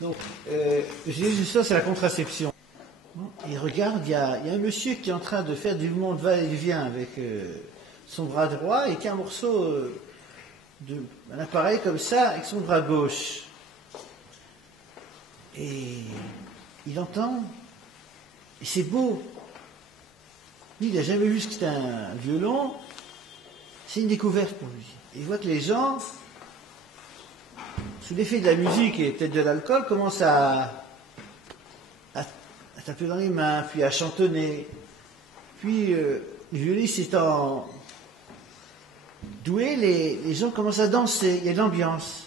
Donc, j'ai dit ça, c'est la contraception. Et regarde, il y a un monsieur qui est en train de faire du mouvement de va-et-vient avec son bras droit et qui a un morceau un appareil comme ça avec son bras gauche. Et il entend, et c'est beau. Lui, il n'a jamais vu ce qu'était un violon. C'est une découverte pour lui. Et il voit que les gens, sous l'effet de la musique et peut-être de l'alcool, commencent à taper dans les mains, puis à chantonner. Puis, le violoniste étant doué, les gens commencent à danser. Il y a de l'ambiance.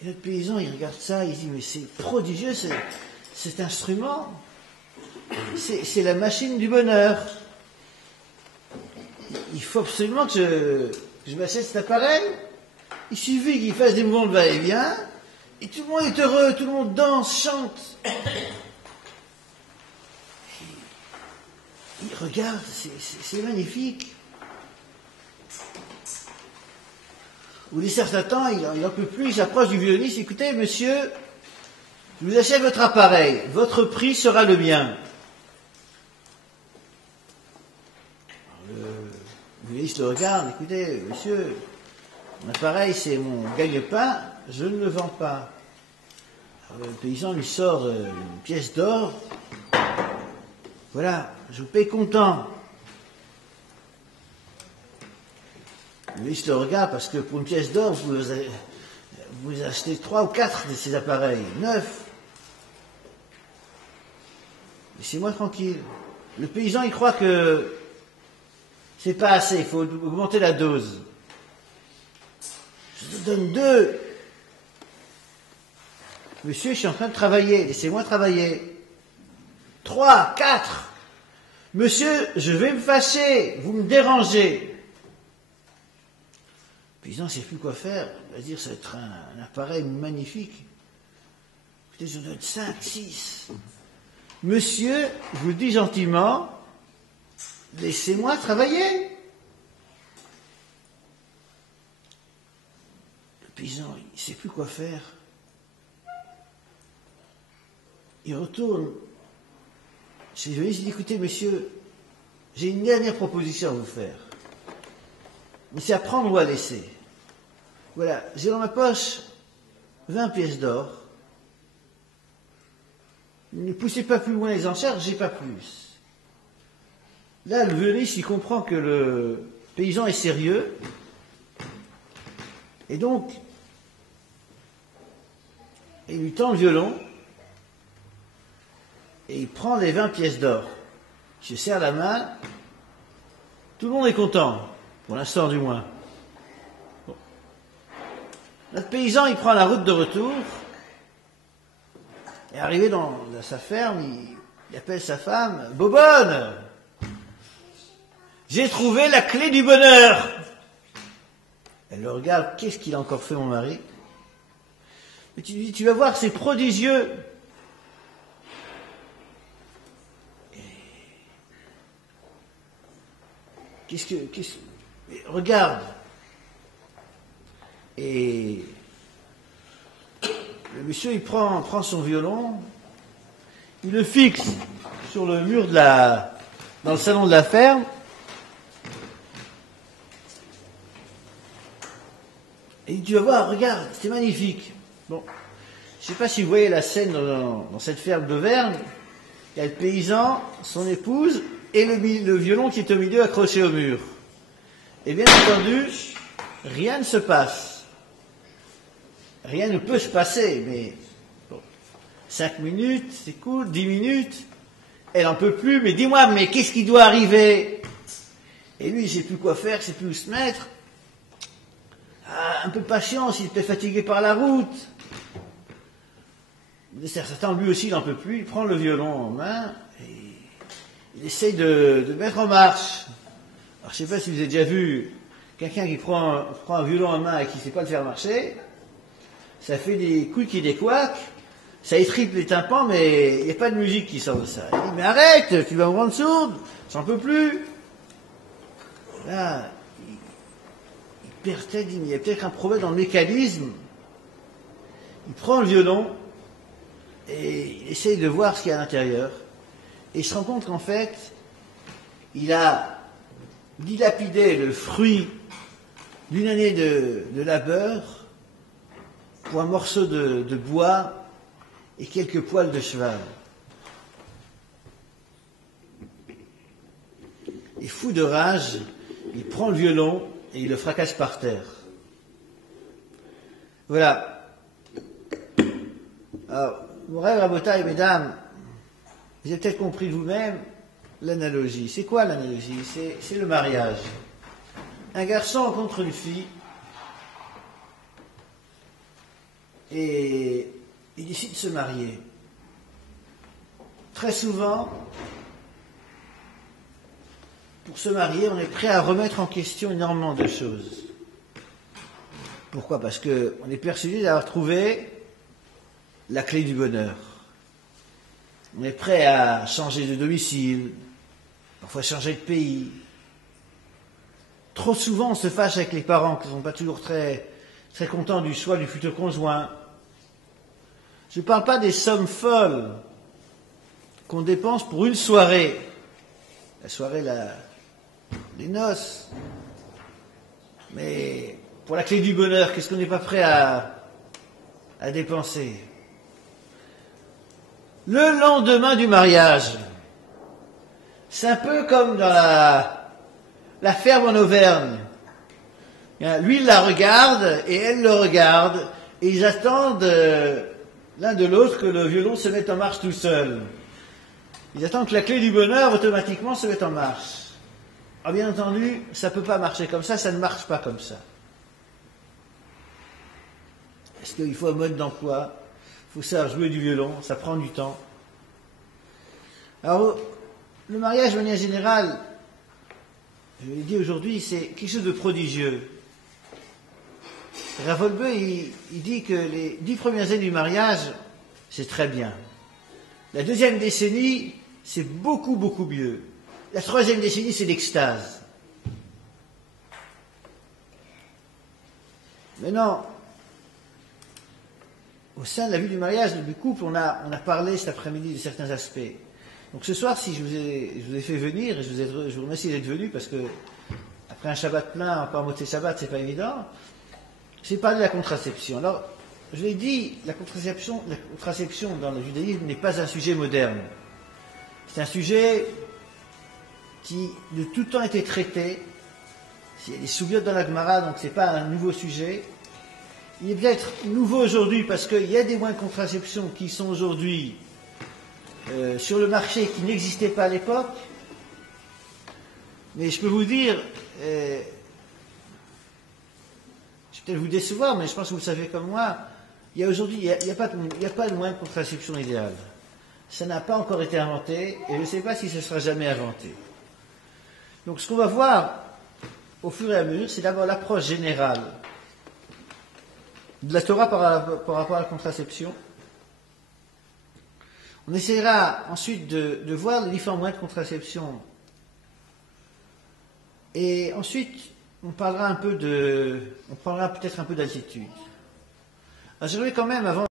Et notre paysan, il regarde ça, il dit, mais c'est prodigieux, cet instrument. C'est la machine du bonheur. Il faut absolument que je m'achète cet appareil. Il suffit qu'il fasse des mouvements de va-et-vient, et tout le monde est heureux, tout le monde danse, chante. Il regarde, c'est magnifique. Au bout d'un certain temps, il n'en peut plus, il s'approche du violoniste. Écoutez, monsieur, je vous achète votre appareil, votre prix sera le mien. Le violoniste le regarde, écoutez, monsieur, mon appareil c'est mon gagne-pain, je ne le vends pas. Alors, le paysan lui sort une pièce d'or. Voilà, je vous paye comptant. Le violoniste le regarde parce que pour une pièce d'or, vous achetez 3 ou 4 de ces appareils, 9. Laissez-moi tranquille. Le paysan, il croit que c'est pas assez, il faut augmenter la dose. Je te donne 2. Monsieur, je suis en train de travailler, laissez-moi travailler. 3, 4. Monsieur, je vais me fâcher, vous me dérangez. Le paysan ne sait plus quoi faire. Il va dire, ça va être un appareil magnifique. Écoutez, je donne 5, 6. Monsieur, je vous le dis gentiment, laissez-moi travailler. Le paysan, il ne sait plus quoi faire. Il retourne chez le violoniste, il dit, écoutez, monsieur, j'ai une dernière proposition à vous faire. Mais c'est à prendre ou à laisser. Voilà, j'ai dans ma poche 20 pièces d'or. Ne poussez pas plus loin les enchères, j'ai pas plus. Là, le violoniste, il comprend que le paysan est sérieux. Et donc, il lui tend le violon. Et il prend les 20 pièces d'or. Il se serre la main. Tout le monde est content. Pour l'instant, du moins. Bon. Notre paysan, il prend la route de retour. Et arrivé dans sa ferme, il appelle sa femme. Bobonne, j'ai trouvé la clé du bonheur. Elle le regarde. Qu'est-ce qu'il a encore fait, mon mari? Et tu lui dis, tu vas voir, c'est prodigieux. Regarde. Et le monsieur, il prend son violon, il le fixe sur le mur dans le salon de la ferme. Et il dit, tu vas voir, regarde, c'est magnifique. Bon, je ne sais pas si vous voyez la scène dans cette ferme d'Auvergne. Il y a le paysan, son épouse, et le violon qui est au milieu accroché au mur. Et bien entendu, rien ne se passe. rien ne peut se passer, mais bon, 5 minutes, c'est cool, 10 minutes, elle n'en peut plus, mais dis-moi, mais qu'est-ce qui doit arriver? Et lui, il ne sait plus quoi faire, il ne sait plus où se mettre. Ah, un peu de patience, il était fatigué par la route. Certains, lui aussi, il n'en peut plus, il prend le violon en main, et il essaye de mettre en marche. Alors, je ne sais pas si vous avez déjà vu quelqu'un qui prend un violon en main et qui ne sait pas le faire marcher. Ça fait des couilles qui décoiquent, ça étripe les tympans, mais il n'y a pas de musique qui sort de ça. Il dit, mais arrête, tu vas me rendre sourde, j'en peux plus. Là, il perd tête, il y a peut-être un problème dans le mécanisme. Il prend le violon et il essaye de voir ce qu'il y a à l'intérieur. Et il se rend compte qu'en fait, il a dilapidé le fruit d'une année de labeur pour un morceau de bois et quelques poils de cheval. Et fou de rage, il prend le violon et il le fracasse par terre. Voilà. Alors, mon rêve Rabotai, mesdames, vous avez peut-être compris vous-même l'analogie. C'est quoi l'analogie? C'est le mariage. Un garçon rencontre une fille et il décide de se marier. Très souvent, pour se marier, on est prêt à remettre en question énormément de choses. Pourquoi? Parce qu'on est persuadé d'avoir trouvé la clé du bonheur. On est prêt à changer de domicile, parfois changer de pays. Trop souvent, on se fâche avec les parents qui ne sont pas toujours très, très contents du choix du futur conjoint. Je ne parle pas des sommes folles qu'on dépense pour une soirée. La soirée, les noces. Mais pour la clé du bonheur, qu'est-ce qu'on n'est pas prêt à dépenser? Le lendemain du mariage, c'est un peu comme dans la ferme en Auvergne. Lui, il la regarde et elle le regarde et ils attendent l'un de l'autre que le violon se mette en marche tout seul. Ils attendent que la clé du bonheur automatiquement se mette en marche. Alors bien entendu, ça ne peut pas marcher comme ça ne marche pas comme ça. Parce qu'il faut un mode d'emploi, il faut savoir jouer du violon, ça prend du temps. Alors, le mariage, de manière générale, je l'ai dit aujourd'hui, c'est quelque chose de prodigieux. Rav Wolbe, il dit que les 10 premières années du mariage, c'est très bien. La deuxième décennie, c'est beaucoup, beaucoup mieux. La troisième décennie, c'est l'extase. Maintenant, au sein de la vie du mariage, du couple, on a parlé cet après-midi de certains aspects. Donc ce soir, si je vous ai fait venir, et je vous remercie d'être venu, parce que après un Shabbat plein, encore moitié Shabbat, c'est pas évident, j'ai parlé de la contraception. Alors, je l'ai dit, la contraception dans le judaïsme n'est pas un sujet moderne. C'est un sujet qui, de tout temps, a été traité. Il y a des soubiotes dans la Gemara, donc c'est pas un nouveau sujet. Il est peut-être nouveau aujourd'hui parce qu'il y a des moyens de contraception qui sont aujourd'hui sur le marché qui n'existaient pas à l'époque. Mais je peux vous dire, je vais peut-être vous décevoir, mais je pense que vous le savez comme moi, il y a aujourd'hui, il n'y a pas de moyen de contraception idéal. Ça n'a pas encore été inventé, et je ne sais pas si ce sera jamais inventé. Donc ce qu'on va voir au fur et à mesure, c'est d'abord l'approche générale de la Torah par rapport à la contraception. On essaiera ensuite de voir les différents moyens de contraception. Et ensuite, on parlera peut-être un peu d'altitude. Alors j'aimerais quand même, avant